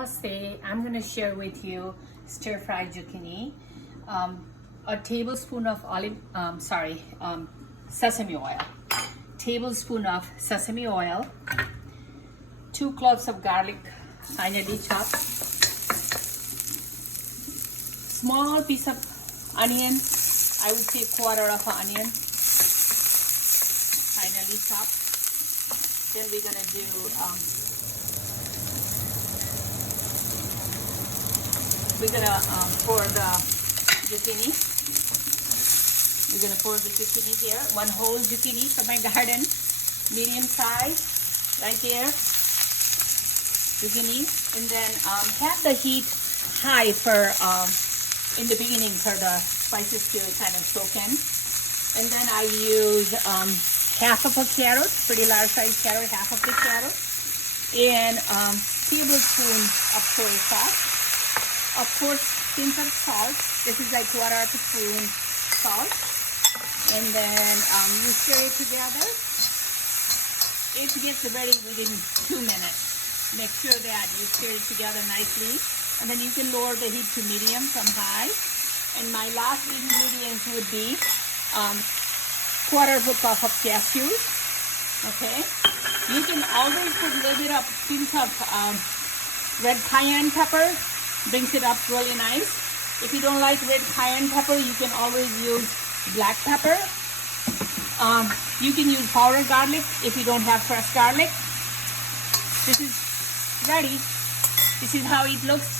Namaste. I'm going to share with you stir-fried zucchini, a tablespoon of sesame oil, tablespoon of sesame oil, 2 cloves of garlic, finely chopped, small piece of onion, I would say quarter of an onion, finely chopped. Then we're going to do pour the zucchini. We're gonna pour the zucchini here. One whole zucchini from my garden, medium size, right there. Zucchini, and then have the heat high for in the beginning for the spices to kind of soak in. And then I use half of a carrot, pretty large size carrot, half of the carrot, and tablespoon of soy sauce. Of course, pinch of salt. This is like quarter of a spoon salt. And then you stir it together. It gets ready within 2 minutes. Make sure that you stir it together nicely. And then you can lower the heat to medium from high. And my last ingredients would be quarter of a cup of cashews. Okay. You can always put a little bit of pinch of red cayenne pepper. Brings it up really nice. If you don't like red cayenne pepper, you can always use black pepper. You can use powdered garlic if you don't have fresh garlic. This is ready. This is how it looks.